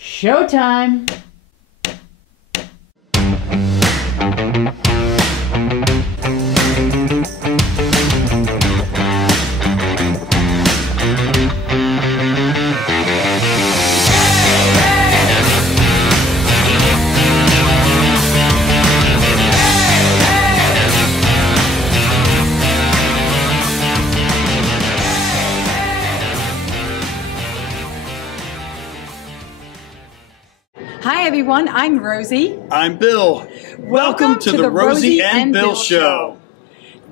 Showtime! Hi everyone, I'm Rosie. I'm Bill. Welcome to the Rosie and Bill Show.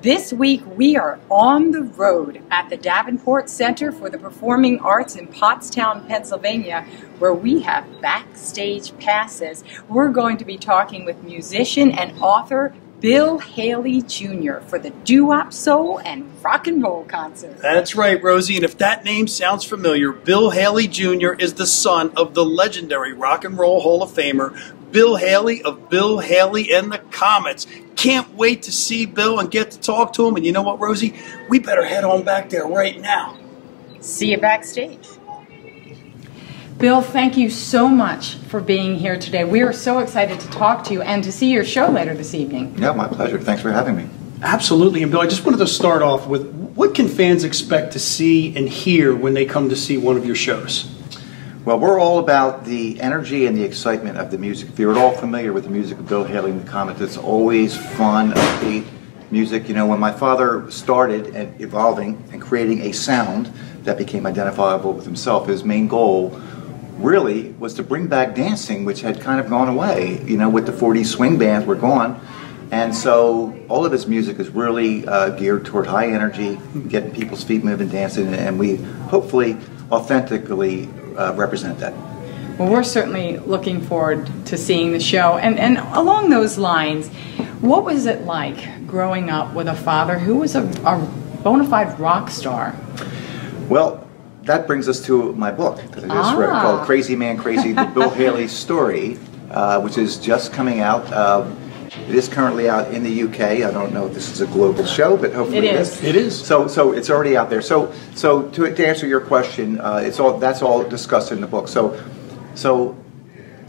This week we are on the road at the Davenport Center for the Performing Arts in Pottstown, Pennsylvania, where we have backstage passes. We're going to be talking with musician and author Bill Haley Jr. for the doo-wop soul and rock and roll concert. That's right, Rosie, and if that name sounds familiar, Bill Haley Jr. is the son of the legendary Rock and Roll Hall of Famer, Bill Haley of Bill Haley and the Comets. Can't wait to see Bill and get to talk to him, and you know what, Rosie? We better head on back there right now. See you backstage. Bill, thank you so much for being here today. We are so excited to talk to you and to see your show later this evening. Yeah, my pleasure. Thanks for having me. Absolutely, and Bill, I just wanted to start off with, what can fans expect to see and hear when they come to see one of your shows? Well, we're all about the energy and the excitement of the music. If you're at all familiar with the music of Bill Haley and the Comets, it's always fun, upbeat music. You know, when my father started and evolving and creating a sound that became identifiable with himself, his main goal really was to bring back dancing, which had kind of gone away. You know, with the 40s swing bands were gone. And so all of his music is really geared toward high energy, getting people's feet moving, dancing, and we hopefully authentically represent that. Well, we're certainly looking forward to seeing the show. And along those lines, what was it like growing up with a father who was a bona fide rock star? Well, that brings us to my book that I just wrote called Crazy Man Crazy, the Bill Haley Story, which is just coming out. It is currently out in the UK. I don't know if this is a global show, but hopefully it is. It is. So it's already out there. So to answer your question, that's all discussed in the book. So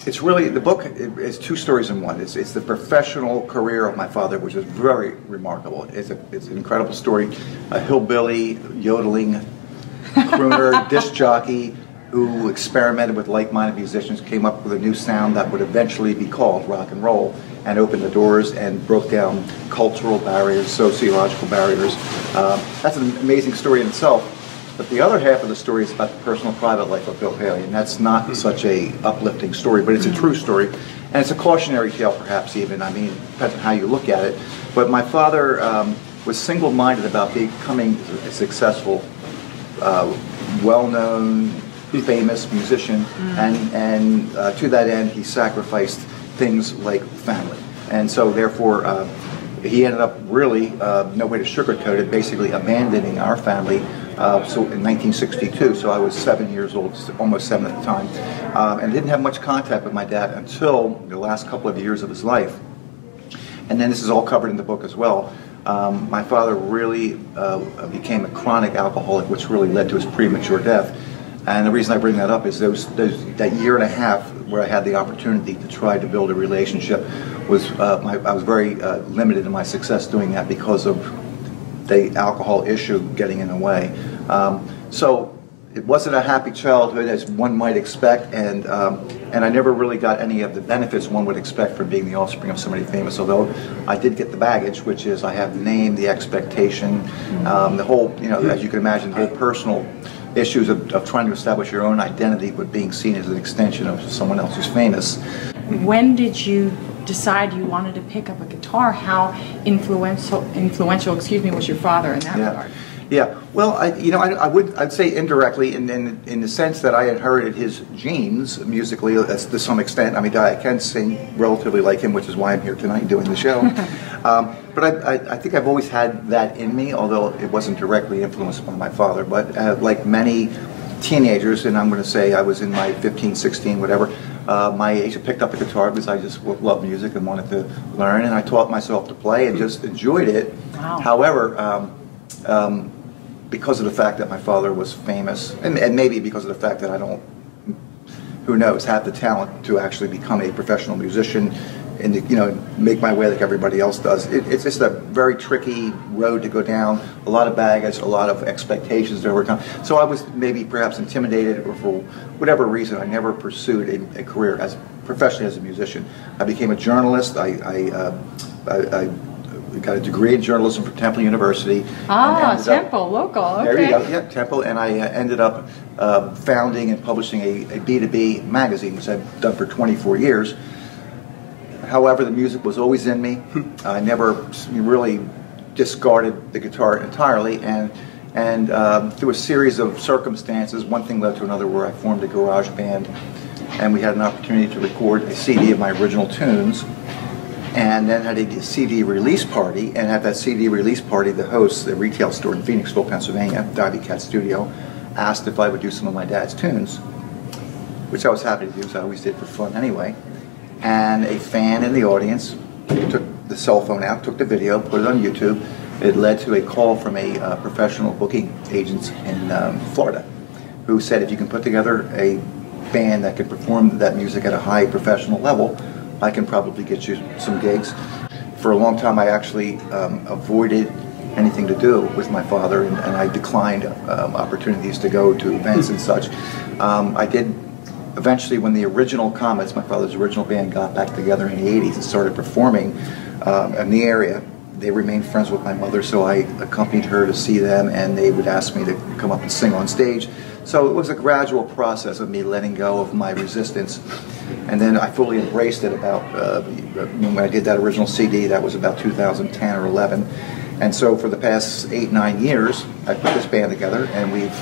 it's really, the book is two stories in one. It's the professional career of my father, which is very remarkable. It's an incredible story. A hillbilly, yodeling, crooner, disc jockey who experimented with like-minded musicians, came up with a new sound that would eventually be called rock and roll, and opened the doors and broke down cultural barriers, sociological barriers. That's an amazing story in itself. But the other half of the story is about the personal, private life of Bill Haley, and that's not such a uplifting story, but it's a true story, and it's a cautionary tale, perhaps even. I mean, depends on how you look at it. But my father was single-minded about becoming a successful, well-known, famous musician, and to that end, he sacrificed things like family, and so therefore he ended up really, no way to sugarcoat it, basically abandoning our family. So in 1962, so I was 7 years old, almost 7 at the time, and didn't have much contact with my dad until the last couple of years of his life. And then this is all covered in the book as well. My father really became a chronic alcoholic, which really led to his premature death. And the reason I bring that up is that year and a half where I had the opportunity to try to build a relationship was, I was very limited in my success doing that because of the alcohol issue getting in the way. So it wasn't a happy childhood as one might expect, and I never really got any of the benefits one would expect from being the offspring of somebody famous, although I did get the baggage, which is I have the name, the expectation, the whole, you know, as you can imagine, the whole personal issues of trying to establish your own identity but being seen as an extension of someone else who's famous. When did you decide you wanted to pick up a guitar? How influential, was your father in that regard? Yeah, well, I'd say indirectly in the sense that I inherited his genes musically to some extent. I mean, I can sing relatively like him, which is why I'm here tonight doing the show. But I think I've always had that in me, although it wasn't directly influenced by my father. But like many teenagers, and I'm going to say I was in my 15, 16, whatever, my age, I picked up a guitar because I just loved music and wanted to learn, and I taught myself to play and just enjoyed it. Wow. However, because of the fact that my father was famous, and maybe because of the fact that who knows, have the talent to actually become a professional musician and make my way like everybody else does. It's just a very tricky road to go down, a lot of baggage, a lot of expectations to overcome. So I was maybe perhaps intimidated, or for whatever reason, I never pursued a career professionally as a musician. I became a journalist. I got a degree in journalism from Temple University. Temple, local, okay. There you go, yeah, Temple, and I ended up founding and publishing a B2B magazine, which I've done for 24 years. However, the music was always in me. I never really discarded the guitar entirely, and through a series of circumstances, one thing led to another, where I formed a garage band, and we had an opportunity to record a CD of my original tunes, and then had a CD release party. And at that CD release party, the host, the retail store in Phoenixville, Pennsylvania, Divey Cat Studio, asked if I would do some of my dad's tunes, which I was happy to do, because I always did for fun anyway. And a fan in the audience took the cell phone out, took the video, put it on YouTube. It led to a call from a professional booking agent in Florida, who said, if you can put together a band that can perform that music at a high professional level, I can probably get you some gigs. For a long time, I actually avoided anything to do with my father, and I declined opportunities to go to events and such. I did. Eventually, when the original Comets, my father's original band, got back together in the 80s and started performing in the area, they remained friends with my mother, so I accompanied her to see them, and they would ask me to come up and sing on stage. So it was a gradual process of me letting go of my resistance, and then I fully embraced it about, when I did that original CD, that was about 2010 or 11. And so for the past 8-9 years, I put this band together, and we've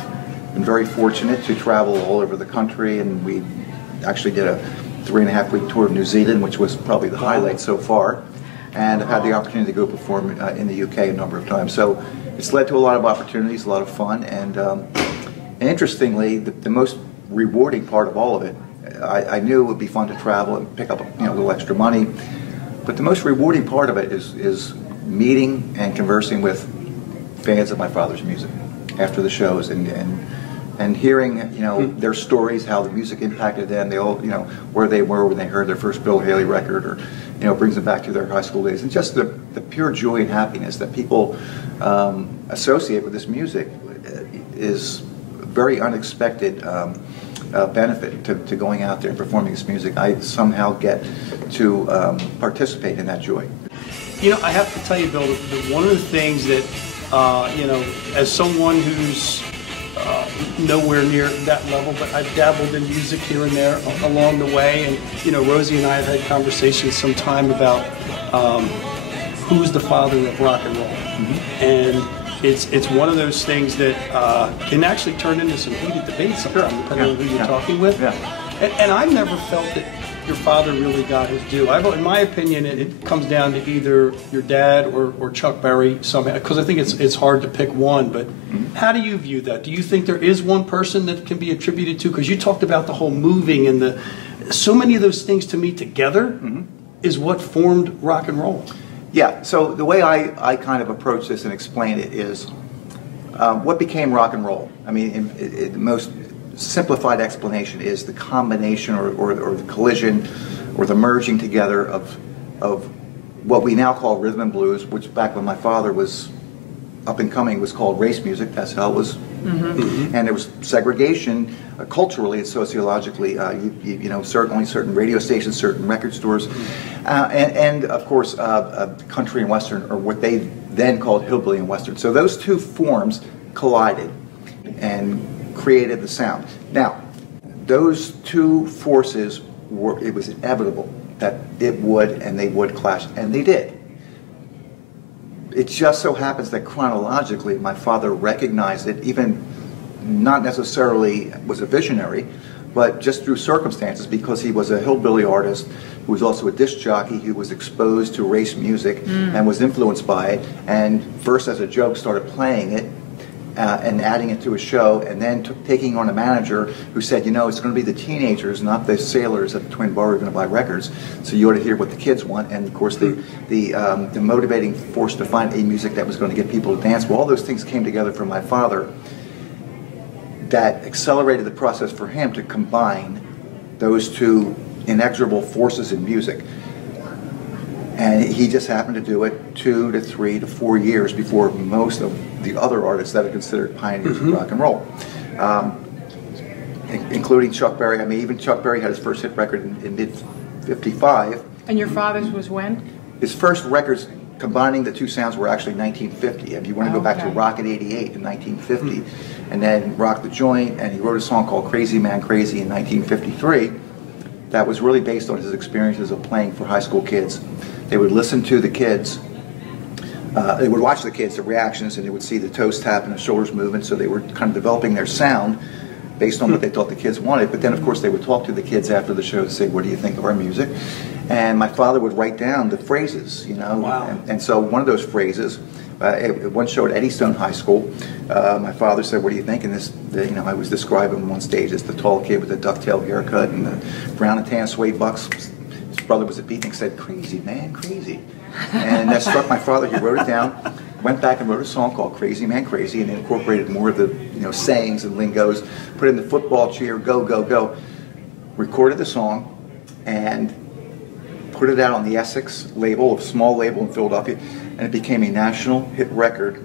been very fortunate to travel all over the country, and we actually did a 3.5-week tour of New Zealand, which was probably the highlight so far, and I've had the opportunity to go perform in the UK a number of times. So it's led to a lot of opportunities, a lot of fun, and interestingly, the most rewarding part of all of it, I knew it would be fun to travel and pick up a little extra money, but the most rewarding part of it is meeting and conversing with fans of my father's music after the shows, and hearing their stories, how the music impacted them. They all where they were when they heard their first Bill Haley record, or brings them back to their high school days, and just the pure joy and happiness that people associate with this music is a very unexpected benefit to going out there and performing this music. I somehow get to participate in that joy. I have to tell you, Bill, that one of the things that as someone who's nowhere near that level, but I've dabbled in music here and there along the way, and Rosie and I have had conversations sometime about who's the father of rock and roll, and it's one of those things that can actually turn into some heated debates sometimes, depending on who you're talking with. Yeah. And I've never felt that your father really got his due. In my opinion, it comes down to either your dad or Chuck Berry somehow, because I think it's hard to pick one. But how do you view that? Do you think there is one person that can be attributed to? Because you talked about the whole moving and so many of those things to me together is what formed rock and roll. Yeah, so the way I kind of approach this and explain it is what became rock and roll. I mean, the most simplified explanation is the combination or the collision or the merging together of what we now call rhythm and blues, which back when my father was up and coming was called race music. That's how it was. And there was segregation culturally and sociologically. Certainly certain radio stations, certain record stores, and of course country and western, or what they then called hillbilly and western. So those two forms collided and created the sound. Now, those two forces it was inevitable that it would and they would clash, and they did. It just so happens that chronologically my father recognized it, even not necessarily was a visionary, but just through circumstances, because he was a hillbilly artist who was also a disc jockey who was exposed to race music and was influenced by it, and first as a joke started playing it and adding it to a show, and then taking on a manager who said, it's going to be the teenagers, not the sailors at the Twin Bar, who are going to buy records, so you ought to hear what the kids want. And of course the motivating force to find a music that was going to get people to dance. Well, all those things came together for my father that accelerated the process for him to combine those two inexorable forces in music. And he just happened to do it 2 to 3 to 4 years before most of the other artists that are considered pioneers of rock and roll, including Chuck Berry. I mean, even Chuck Berry had his first hit record in mid-55. And your father's was when? His first records combining the two sounds were actually 1950. If you want to go back to Rocket 88 in 1950, and then Rock the Joint, and he wrote a song called Crazy Man Crazy in 1953 that was really based on his experiences of playing for high school kids. They would listen to the kids, they would watch the kids, the reactions, and they would see the toes tap and the shoulders moving, so they were kind of developing their sound based on what they thought the kids wanted. But then, of course, they would talk to the kids after the show to say, what do you think of our music? And my father would write down the phrases, you know. Wow. And so one of those phrases, one show at Eddystone High School, my father said, what do you think? And you know, I was describing him on stage as the tall kid with the ducktail haircut and the brown and tan suede bucks. His brother was a beatnik, said, crazy man, crazy. And that struck my father. He wrote it down, went back and wrote a song called Crazy Man Crazy, and incorporated more of the, you know, sayings and lingos, put in the football cheer, go, go, go, recorded the song, and put it out on the Essex label, a small label in Philadelphia, and it became a national hit record.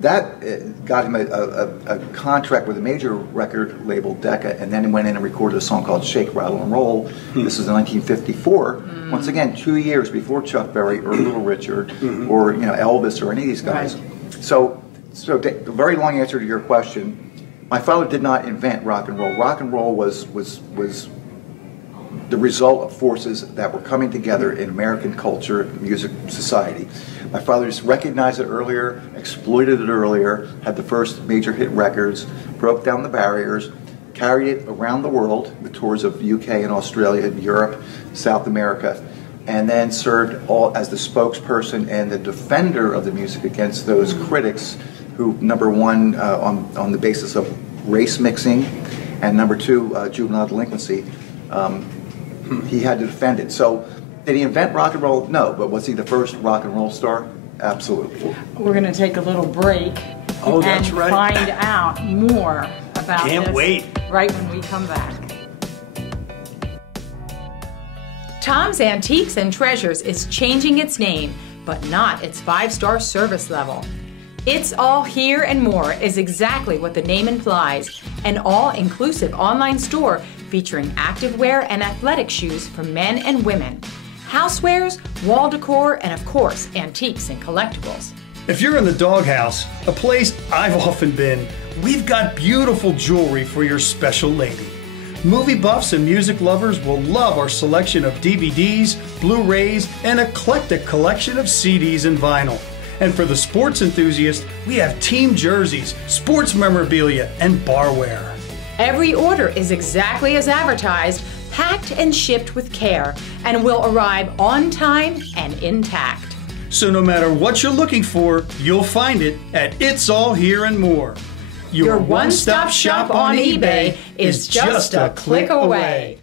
That got him a contract with a major record label, Decca, and then he went in and recorded a song called Shake, Rattle, and Roll. This was in 1954. Once again, 2 years before Chuck Berry or Little Richard or, you know, Elvis or any of these guys. Right. So the very long answer to your question, my father did not invent rock and roll. Rock and roll was the result of forces that were coming together in American culture, music, society. My father just recognized it earlier, exploited it earlier, had the first major hit records, broke down the barriers, carried it around the world, the tours of UK and Australia, Europe, South America, and then served all as the spokesperson and the defender of the music against those critics who, number one, on the basis of race mixing, and number two, juvenile delinquency, he had to defend it. So, did he invent rock and roll? No, but was he the first rock and roll star? Absolutely. We're going to take a little break and find out more about Can't wait. Right when we come back. Tom's Antiques and Treasures is changing its name, but not its 5-star service level. It's All Here and More is exactly what the name implies, an all-inclusive online store featuring activewear and athletic shoes for men and women, housewares, wall decor, and of course, antiques and collectibles. If you're in the doghouse, a place I've often been, we've got beautiful jewelry for your special lady. Movie buffs and music lovers will love our selection of DVDs, Blu-rays, and eclectic collection of CDs and vinyl. And for the sports enthusiast, we have team jerseys, sports memorabilia, and barware. Every order is exactly as advertised, packed and shipped with care, and will arrive on time and intact. So no matter what you're looking for, you'll find it at It's All Here and More. Your one-stop shop on eBay is just a click away.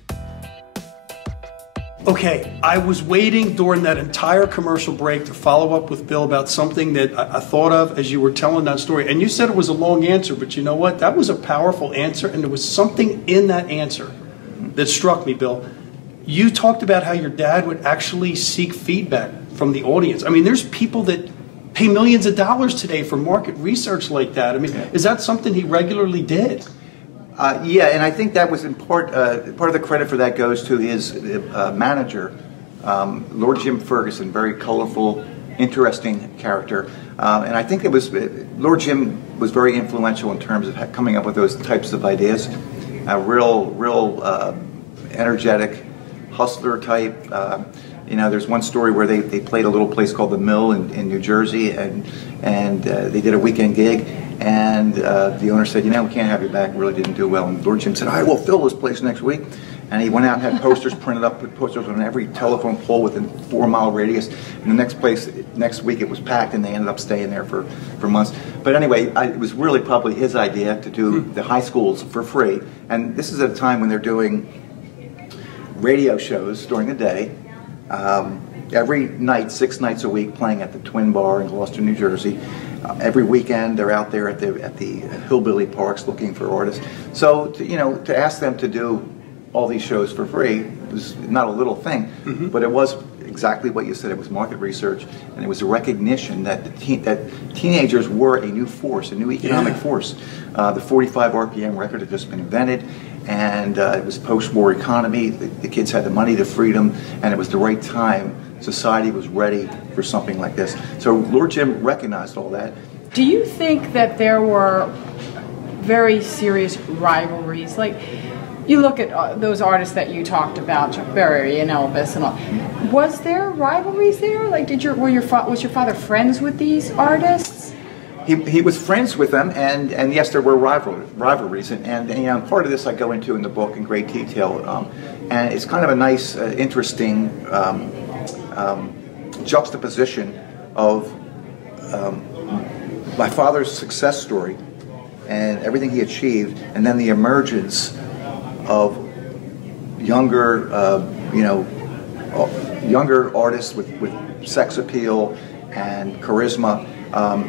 Okay, I was waiting during that entire commercial break to follow up with Bill about something that I thought of as you were telling that story. And you said it was a long answer, but you know what? That was a powerful answer, and there was something in that answer that struck me, Bill. You talked about how your dad would actually seek feedback from the audience. I mean, there's people that pay millions of dollars today for market research like that. I mean, is that something he regularly did? Yeah, and I think that was in part of the credit for that goes to his manager, Lord Jim Ferguson, very colorful, interesting character. And I think it was, Lord Jim was very influential in terms of coming up with those types of ideas. Real energetic, hustler type. You know, there's one story where they played a little place called The Mill in New Jersey, and they did a weekend gig. And the owner said, you know, we can't have you back. It really didn't do well. And Lord Jim said, all right, we'll fill this place next week. And he went out and had posters printed up, put posters on every telephone pole within 4-mile radius. And the next week it was packed, and they ended up staying there for months. But anyway, it was really probably his idea to do the high schools for free. And this is at a time when they're doing radio shows during the day. Every night, 6 nights a week, playing at the Twin Bar in Gloucester, New Jersey. Every weekend, they're out there at the hillbilly parks looking for artists. So, to ask them to do all these shows for free. It was not a little thing, but it was exactly what you said. It was market research, and it was a recognition that that teenagers were a new force, a new economic force. The 45 RPM record had just been invented, and it was post-war economy. The kids had the money, the freedom, and it was the right time. Society was ready for something like this. So Lord Jim recognized all that. Do you think that there were very serious rivalries? Like, you look at those artists that you talked about, Chuck Berry and Elvis and all. Was there rivalries there? Like, was your father friends with these artists? He was friends with them, and yes, there were rivalries, and you know, part of this I go into in the book in great detail, and it's kind of a nice, interesting juxtaposition of my father's success story and everything he achieved, and then the emergence of younger, younger artists with sex appeal and charisma,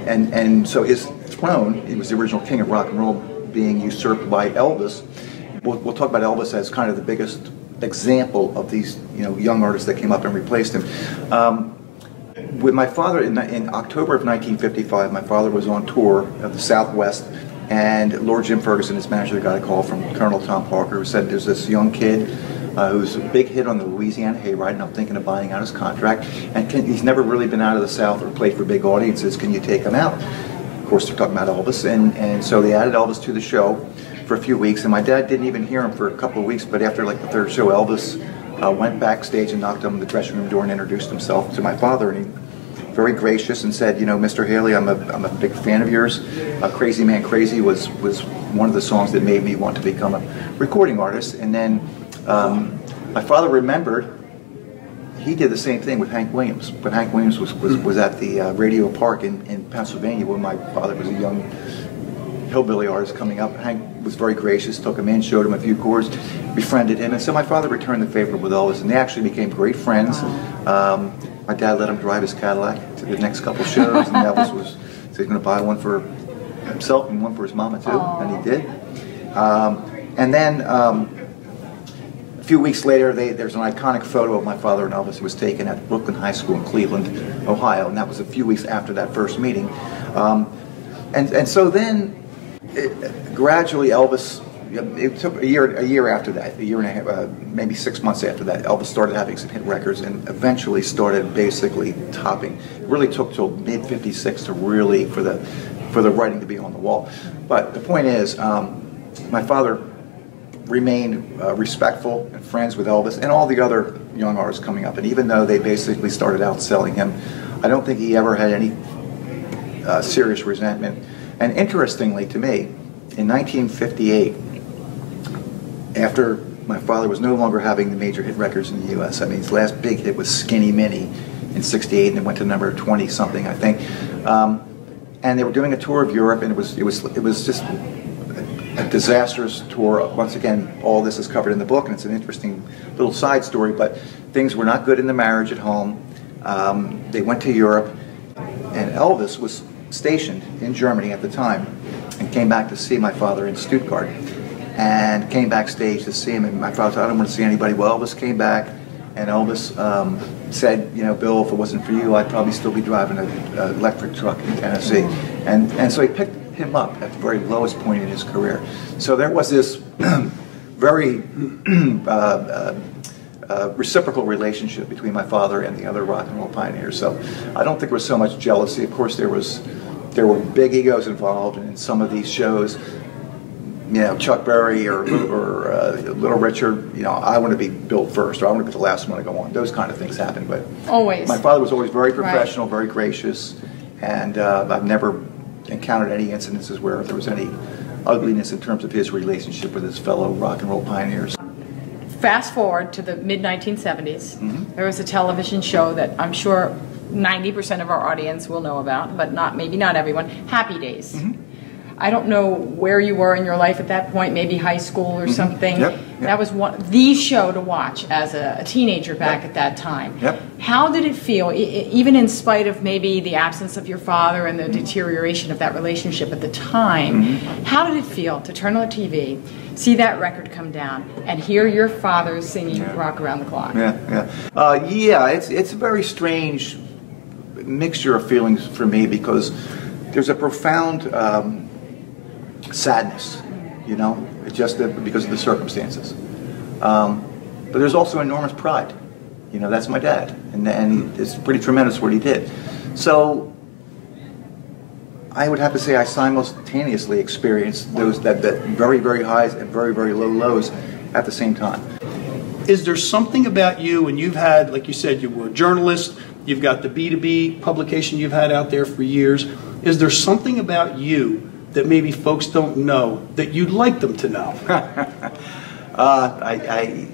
and so his throne, he was the original king of rock and roll, being usurped by Elvis. We'll talk about Elvis as kind of the biggest example of these, young artists that came up and replaced him. With my father, in October of 1955, my father was on tour of the Southwest, and Lord Jim Ferguson, his manager, got a call from Colonel Tom Parker, who said there's this young kid who's a big hit on the Louisiana Hayride, and I'm thinking of buying out his contract, and he's never really been out of the South or played for big audiences. Can you take him out? Of course, they're talking about Elvis, and so they added Elvis to the show for a few weeks, and my dad didn't even hear him for a couple of weeks, but after like the third show, Elvis went backstage and knocked on the dressing room door and introduced himself to my father, and he very gracious and said, Mr. Haley, I'm a big fan of yours. Crazy Man Crazy was one of the songs that made me want to become a recording artist. And then my father remembered he did the same thing with Hank Williams. But Hank Williams was at the Radio Park in Pennsylvania when my father was a young hillbilly artist coming up. Hank was very gracious, took him in, showed him a few chords, befriended him, and so my father returned the favor with Elvis, and they actually became great friends. My dad let him drive his Cadillac to the next couple shows, and Elvis said he was going to buy one for himself and one for his mama too, and he did. And then a few weeks later, there's an iconic photo of my father and Elvis. It was taken at Brooklyn High School in Cleveland, Ohio, and that was a few weeks after that first meeting. And so then, gradually, Elvis. It took a year after that, a year and a half, maybe 6 months after that, Elvis started having some hit records and eventually started basically topping. It really took till mid-56 to really, for the writing to be on the wall. But the point is, my father remained respectful and friends with Elvis and all the other young artists coming up. And even though they basically started outselling him, I don't think he ever had any serious resentment. And interestingly to me, in 1958, after my father was no longer having the major hit records in the U.S., I mean, his last big hit was Skinny Minnie in '68, and it went to number 20-something, I think. And they were doing a tour of Europe, and it was just a disastrous tour. Once again, all this is covered in the book, and it's an interesting little side story. But things were not good in the marriage at home. They went to Europe, and Elvis was stationed in Germany at the time, and came back to see my father in Stuttgart. And came backstage to see him, and my father said, I don't want to see anybody. Well, Elvis came back, and Elvis said, Bill, if it wasn't for you, I'd probably still be driving an electric truck in Tennessee. And so he picked him up at the very lowest point in his career. So there was this very reciprocal relationship between my father and the other rock and roll pioneers. So I don't think there was so much jealousy. Of course, there were big egos involved, and in some of these shows, Chuck Berry or Little Richard, I want to be billed first, or I want to be the last one to go on. Those kind of things happen, but always. My father was always very professional, very gracious, and I've never encountered any incidences where there was any ugliness in terms of his relationship with his fellow rock and roll pioneers. Fast forward to the mid-1970s, there was a television show that I'm sure 90% of our audience will know about, but maybe not everyone, Happy Days. I don't know where you were in your life at that point, maybe high school or something. Yep. That was the show to watch as a teenager back at that time. Yep. How did it feel, even in spite of maybe the absence of your father and the deterioration of that relationship at the time, how did it feel to turn on the TV, see that record come down, and hear your father singing Rock Around the Clock? Yeah, it's a very strange mixture of feelings for me, because there's a profound sadness, you know, just because of the circumstances. But there's also enormous pride. You know, that's my dad, and it's pretty tremendous what he did. So I would have to say I simultaneously experienced those that very, very highs and very, very low lows at the same time. Is there something about you, and you've had, like you said, you were a journalist, you've got the B2B publication you've had out there for years. Is there something about you that maybe folks don't know that you'd like them to know? I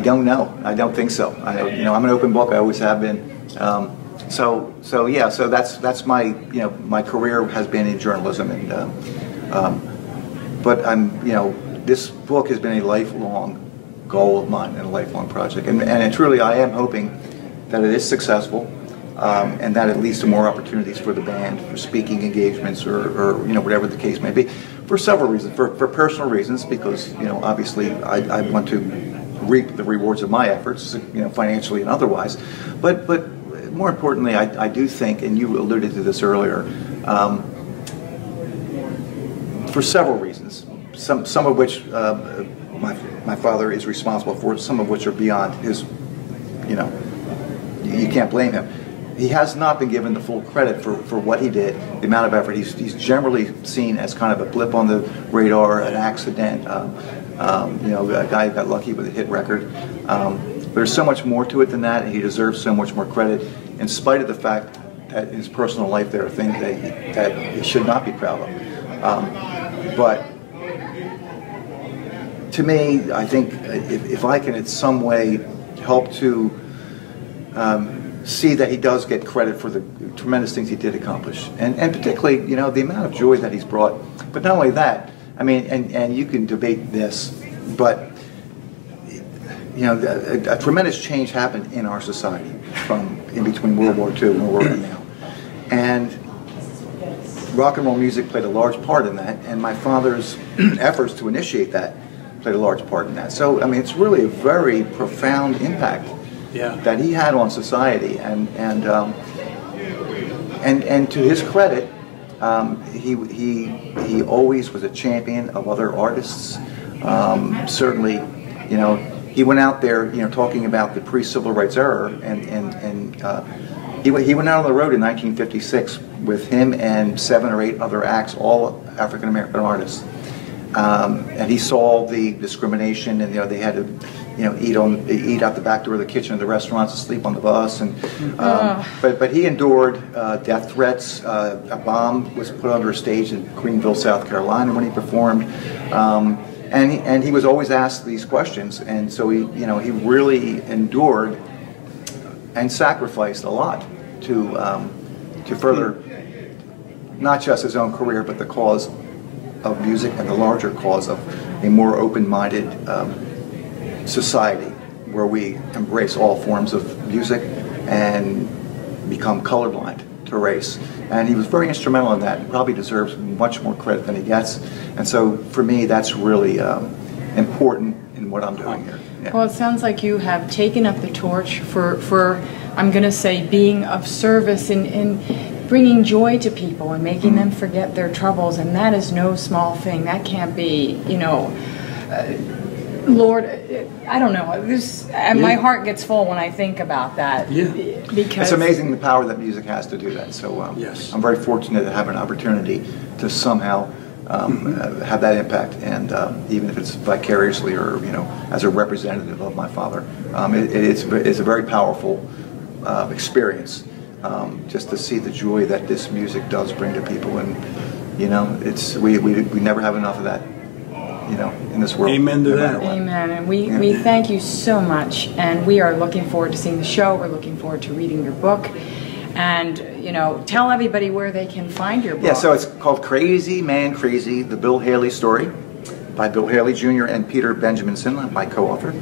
don't know. I don't think so. You know, I'm an open book. I always have been. So that's my, you know, my career has been in journalism, and but this book has been a lifelong goal of mine and a lifelong project, and truly I am hoping that it is successful, and that it leads to more opportunities for the band, for speaking engagements, or you know, whatever the case may be, for several reasons. For personal reasons, because, you know, obviously I want to reap the rewards of my efforts, you know, financially and otherwise. But more importantly, I do think, and you alluded to this earlier, for several reasons, some of which my father is responsible for, some of which are beyond his, you know, you can't blame him. He has not been given the full credit for what he did, the amount of effort. He's generally seen as kind of a blip on the radar, an accident, you know, a guy who got lucky with a hit record. There's so much more to it than that, and he deserves so much more credit, in spite of the fact that in his personal life there are things that he should not be proud of. But to me, I think if I can in some way help to see that he does get credit for the tremendous things he did accomplish, and particularly, you know, the amount of joy that he's brought. But not only that, I mean, and you can debate this, but you know, a tremendous change happened in our society from in between World War II and where we're at now, and rock and roll music played a large part in that, and my father's efforts to initiate that played a large part in that. So I mean, it's really a very profound impact that he had on society, and to his credit, he always was a champion of other artists. Certainly, you know, he went out there, you know, talking about the pre-civil rights era, and he went out on the road in 1956 with him and 7 or 8 other acts, all African American artists. And he saw the discrimination, and, you know, they had to, you know, eat out the back door of the kitchen of the restaurants, and sleep on the bus, and but he endured death threats. A bomb was put under a stage in Greenville, South Carolina, when he performed, and he was always asked these questions, and so he really endured and sacrificed a lot to further not just his own career, but the cause of music and the larger cause of a more open-minded society where we embrace all forms of music and become colorblind to race. And he was very instrumental in that, and probably deserves much more credit than he gets. And so for me, that's really important in what I'm doing here. Yeah. Well, it sounds like you have taken up the torch for I'm going to say, being of service in bringing joy to people and making them forget their troubles, and that is no small thing. That can't be, you know, Lord, I don't know. My heart gets full when I think about that. Yeah. Because it's amazing the power that music has to do that. So yes. I'm very fortunate to have an opportunity to somehow have that impact, and even if it's vicariously or, you know, as a representative of my father, it's a very powerful experience. Just to see the joy that this music does bring to people, and, you know, we never have enough of that, you know, in this world. Amen to that. Amen. And we thank you so much, and we are looking forward to seeing the show. We're looking forward to reading your book. And, you know, tell everybody where they can find your book. Yeah, so it's called Crazy Man Crazy, the Bill Haley story by Bill Haley Jr. and Peter Benjaminson, my co-author.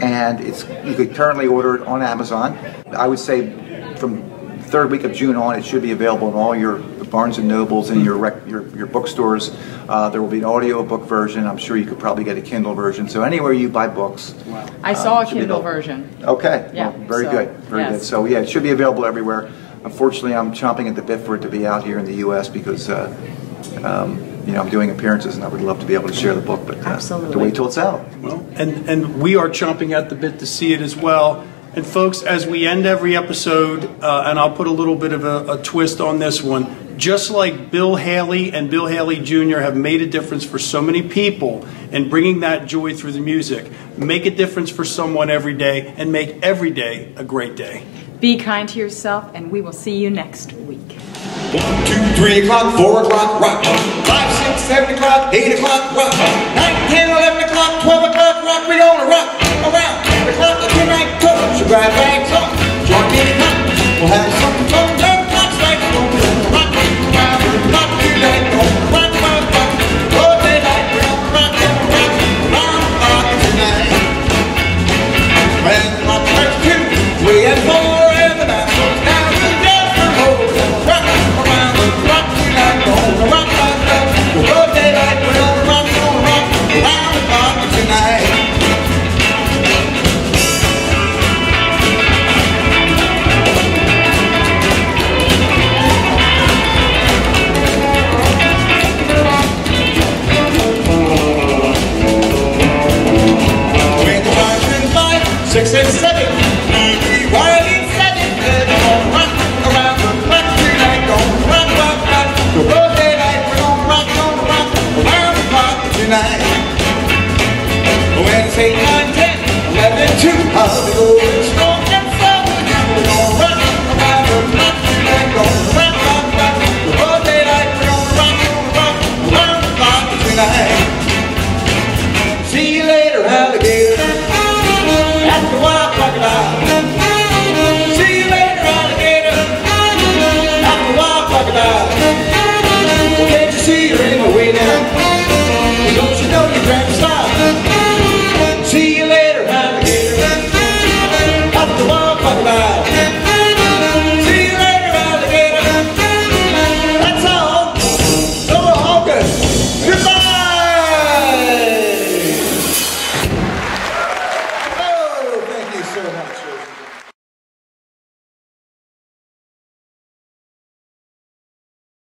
And you could currently order it on Amazon. I would say from the third week of June on, it should be available in all your Barnes & Nobles and your bookstores. There will be an audio book version. I'm sure you could probably get a Kindle version. So anywhere you buy books. Wow. I saw a Kindle version. Okay, yeah, well, very good, very good. So yeah, it should be available everywhere. Unfortunately, I'm chomping at the bit for it to be out here in the U.S. because you know, I'm doing appearances and I would love to be able to share the book, but to wait till it's out. Well, and we are chomping at the bit to see it as well. And folks, as we end every episode, and I'll put a little bit of a twist on this one, just like Bill Haley and Bill Haley Jr. have made a difference for so many people in bringing that joy through the music, make a difference for someone every day and make every day a great day. Be kind to yourself, and we will see you next week. 1, 2, 3 o'clock, 4 o'clock, rock. 5, 6, 7 o'clock, 8 o'clock, rock. 9, 10, 11 o'clock, 12 o'clock, rock. We're gonna rock around the clock until night comes. So grab bags on, join me tonight. We'll have something fun. 10 o'clock's right, gonna rock around the clock tonight. Gonna rock, rock, rock. All day night, we're gonna rock around the clock tonight. When the clock strikes 2, 3, and 4. Six and 7, right in 7, gonna rock around the clock tonight, gonna rock, rock, rock, the whole day night, we're gonna rock around the clock tonight. When it's 8, 9, 10, 11, 2, I'll be going strong.